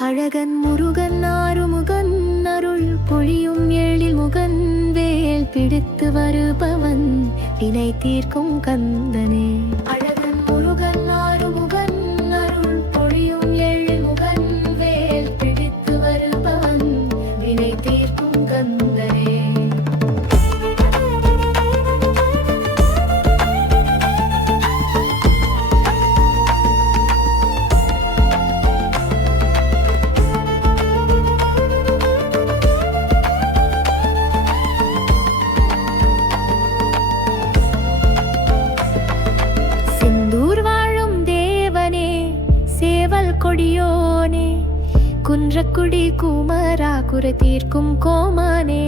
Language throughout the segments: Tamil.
அழகன் முருகன் ஆறுமுகன் அருள் பொழியும் எழில் முகன் வேல் பிடித்து வருபவன். வினை தீர்க்கும் கந்தனே. அழக கொடியோனே குன்றக்குடி குமரா குறை தீர்க்கும் கோமானே.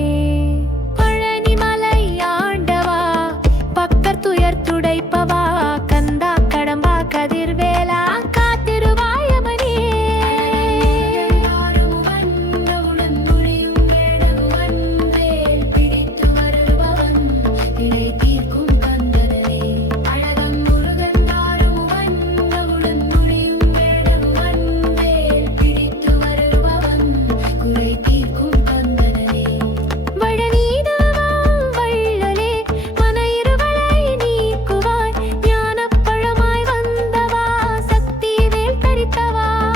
ಹರಿತವಾ